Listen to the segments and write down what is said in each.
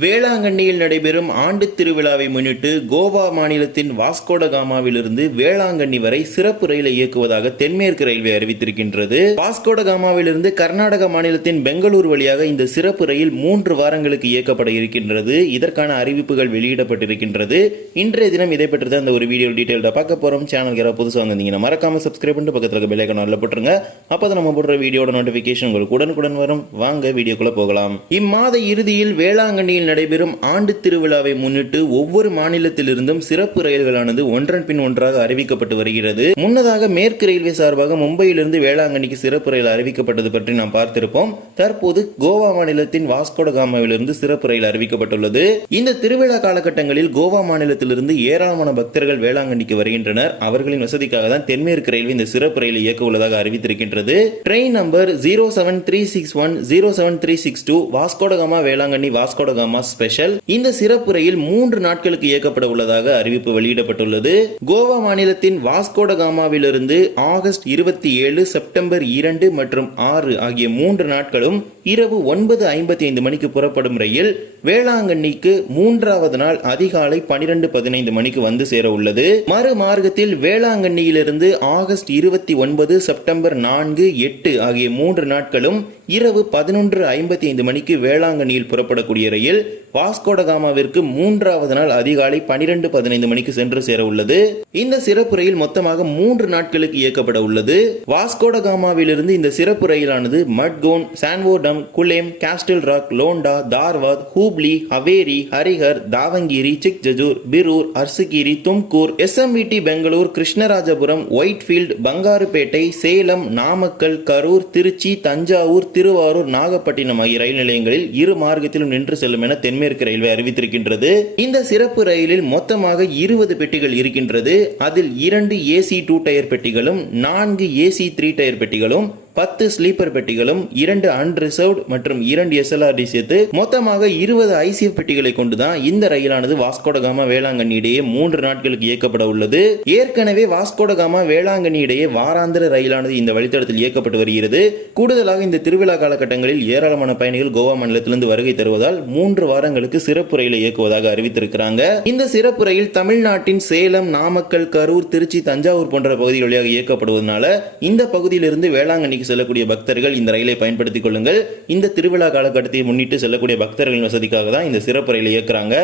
வேளாங்கண்ணியில் நடைபெறும் ஆண்டு திருவிழாவை முன்னிட்டு கோவா மாநிலத்தின் வாஸ்கோடகாமாவிலிருந்து வேளாங்கண்ணி வரை சிறப்பு ரயிலை இயக்குவதாக தென்மேற்கு ரயில்வே அறிவித்திருக்கின்றது. வாஸ்கோடகாமாவிலிருந்து கர்நாடக மாநிலத்தின் பெங்களூர் வழியாக இந்த சிறப்பு ரயில் மூன்று வாரங்களுக்கு இயக்கப்பட இருக்கின்றது. இதற்கான அறிவிப்புகள் வெளியிடப்பட்டிருக்கின்றது. இன்றைய தினம் இதை பற்றி தான் இந்த ஒரு வீடியோ டீட்டெயில்டாக பார்க்க போறோம். சேனல் யாராவது புதுசாக வந்திருந்தீங்கன்னா மறக்காம சப்ஸ்கிரைப் பண்ணிட்டு பக்கத்தில் இருக்க பெல்லைக்கன் நல்ல போட்டுருங்க. அப்போ நம்ம போடுற வீடியோட நோட்டிஃபிகேஷன் உங்களுக்கு உடனுக்குடன் வரும். வாங்க வீடியோக்குள்ள போகலாம். இம்மாத இறுதியில் வேளாங்கண்ணியில் நடைபெறும் ஆண்டு திருவிழாவை முன்னிட்டு ஒவ்வொரு மாநிலத்திலிருந்தும் சிறப்பு ரயில்களானது ஒன்றன் பின் ஒன்றாக அறிவிக்கப்பட்டு வருகிறது. முன்னதாக மேற்கு ரயில்வே சார்பாக மும்பையிலிருந்து வேளாங்கண்ணிக்கு சிறப்பு ரயில் அறிவிக்கப்பட்டது பற்றி நாம் பார்த்திருப்போம். தற்போது கோவா மாநிலத்தின் வாஸ்கோடகாமாவிலிருந்து சிறப்பு ரயில் அறிவிக்கப்பட்டுள்ளது. இந்த திருவிழா காலகட்டங்களில் கோவா மாநிலத்திலிருந்து ஏராளமான பக்தர்கள் வேளாங்கண்ணிக்கு வருகின்றனர். அவர்களின் வசதிக்காக தான் தென்மேற்கு ரயில்வே இந்த சிறப்பு ரயிலை இயக்க உள்ளதாக அறிவித்திருக்கின்றது. Train number zero seven three six one zero seven three six two Vasco da Gama Velankanni Vasco da Gama special. இந்த சிறப்பு ரயில் மூன்று நாட்களுக்கு இயக்கப்பட உள்ளதாக அறிவிப்பு வெளியிடப்பட்டுள்ளது. கோவா மாநிலத்தின் வாஸ்கோடகாமாவிலிருந்து ஆகஸ்ட் இருபத்தி ஏழு செப்டம்பர் இரண்டு மற்றும் ஆறு ஆகிய மூன்று நாட்களும் இரவு ஒன்பது ஐம்பத்தி ஐந்து மணிக்கு புறப்படும் ரயில் வேளாங்கண்ணிக்கு மூன்றாவது நாள் அதிகாலை பனிரெண்டு பதினைந்து மணிக்கு வந்து சேர உள்ளது. மறு மார்க்கத்தில் வேளாங்கண்ணியிலிருந்து ஆகஸ்ட் இருபத்தி ஒன்பது செப்டம்பர் நான்கு எட்டு ஆகிய மூன்று நாட்களும் இரவு பதினொன்று ஐம்பத்தி ஐந்து மணிக்கு வேளாங்கண்ணியில் புறப்படக்கூடிய ரயில் வாஸ்கோடகாமாவிற்கு மூன்றாவது நாள் அதிகாலை பனிரெண்டு பதினைந்து மணிக்கு சென்று சேர உள்ளது. இந்த சிறப்பு ரயில் மொத்தமாக மூன்று நாட்களுக்கு இயக்கப்பட உள்ளது. வாஸ்கோடகாமாவிலிருந்து இந்த சிறப்பு ரயிலானது Madgaon Sanvordem Kulem Castle Rock Londa Dharwad Hubli Haveri Harihar Davangere Chikjajur Birur Arsikere Tumkur SMVT Bangalore Krishnarajapuram Whitefield Bangarapet Salem Namakkal Karur Trichy Thanjavur Tiruvarur Nagapattinam ஆகிய ரயில் நிலையங்களில் இரு மார்க்கத்திலும் நின்று செல்லும் என தென்மேற்கு ரயில்வே அறிவித்திருக்கின்றது. இந்த சிறப்பு ரயிலில் மொத்தமாக இருபது பெட்டிகள் இருக்கின்றது. அதில் இரண்டு ஏசி டூ டயர் பெட்டிகளும் நான்கு ஏசி த்ரீ டயர் பெட்டிகளும் பத்து ஸ்லீப்பர் பெட்டிகளும் இரண்டு அன்ரிசர்வ்ட் மற்றும் இரண்டு எஸ்எல்ஆர்டி சேர்த்து மொத்தமாக இருபது ஐசிஎஃப் பெட்டிகளை கொண்டுதான் இந்த ரயிலானது வாஸ்கோடகாமா வேளாங்கண்ணி இடையே மூன்று நாட்களுக்கு இயக்கப்பட உள்ளது. ஏற்கனவே வாஸ்கோடகாமா வேளாங்கண்ணி இடையே வாராந்திர ரயிலானது இந்த வழித்தடத்தில் இயக்கப்பட்டு வருகிறது. கூடுதலாக இந்த திருவிழா காலகட்டங்களில் ஏராளமான பயணிகள் கோவா மாநிலத்திலிருந்து வருகை தருவதால் மூன்று வாரங்களுக்கு சிறப்பு ரயிலை இயக்குவதாக அறிவித்திருக்கிறாங்க. இந்த சிறப்பு ரயில் தமிழ்நாட்டின் சேலம் நாமக்கல் கரூர் திருச்சி தஞ்சாவூர் போன்ற பகுதிகள் வழியாக இயக்கப்படுவதனால இந்த பகுதியிலிருந்து வேளாங்கண்ணிக்கு செல்லக்கூடிய பக்தர்கள் இந்த ரயிலை பயன்படுத்திக் கொள்ளுங்கள். இந்த திருவிழா காலகட்டத்தை முன்னிட்டு செல்லக்கூடிய பக்தர்களின் வசதிக்காக தான் இந்த சிறப்பு ரயிலை இயக்குறாங்க.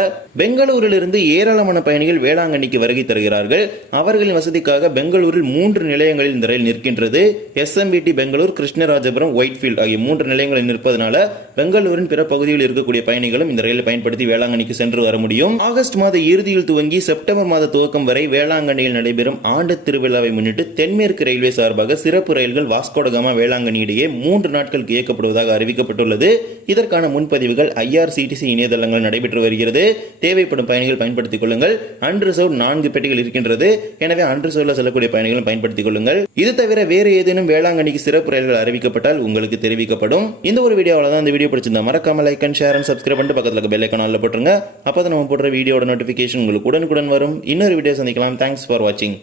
பெங்களூரிலிருந்து ஏராளமான பயணிகள் வேளாங்கண்ணிக்கு வருகை தருகிறார்கள். அவர்களின் வசதிக்காக பெங்களூரில் மூன்று நிலையங்களில் இந்த ரயில் நிற்கின்றது. எஸ்எம்பிடி பெங்களூர் கிருஷ்ணராஜபுரம் ஒயிட்ஃபீல்ட் ஆகிய மூன்று நிலையங்களில் நிற்பதனால பெங்களூரின் பிற பகுதியில் இருக்கக்கூடிய பயணிகளும் இந்த ரயிலை பயன்படுத்தி வேளாங்கண்ணிக்கு சென்று வர முடியும். ஆகஸ்ட் மாத இறுதியில் துவங்கி செப்டம்பர் மாத துவக்கம் வரை வேளாங்கண்ணியில் நடைபெறும் ஆண்டு திருவிழாவை முன்னிட்டு தென்மேற்கு ரயில்வே சார்பாக சிறப்பு ரயில்கள் வாஸ்கோடகாமா வேளாங்கண்ணி இடையே மூன்று நாட்களுக்கு இயக்கப்படுவதாக அறிவிக்கப்பட்டுள்ளது. இதற்கான முன்பதிவுகள் ஐஆர்சிடிசி இணையதளங்கள் நடைபெற்று வருகிறது. தேவைப்படும் பயணிகள் பயன்படுத்திக் கொள்ளுங்கள். அன்ரிசர்வ் நான்கு பெட்டிகள் இருக்கின்றது. எனவே அன்ரிசர்வ்ல செல்லக்கூடிய பயணிகளும் பயன்படுத்திக் கொள்ளுங்கள். இது தவிர வேறு ஏதேனும் வேளாங்கண்ணிக்கு சிறப்பு ரயில்கள் அறிவிக்கப்பட்டால் உங்களுக்கு தெரிவிக்கப்படும். இந்த ஒரு வீடியோவில் தான் இந்த வீடியோ பிடிச்சிருந்தா மறக்காம like and share and subscribe பண்ணிட்டு பக்கத்தில் இருக்க பெல் ஐக்கான போட்டுருங்க. அப்போ நம்ம போடுற வீடியோட நோட்டிஃபிகேஷன் உங்களுக்கு உடனுக்குடன் வரும். இன்னொரு வீடியோ சந்திக்கலாம். தேங்க்ஸ் ஃபார் வாட்சிங்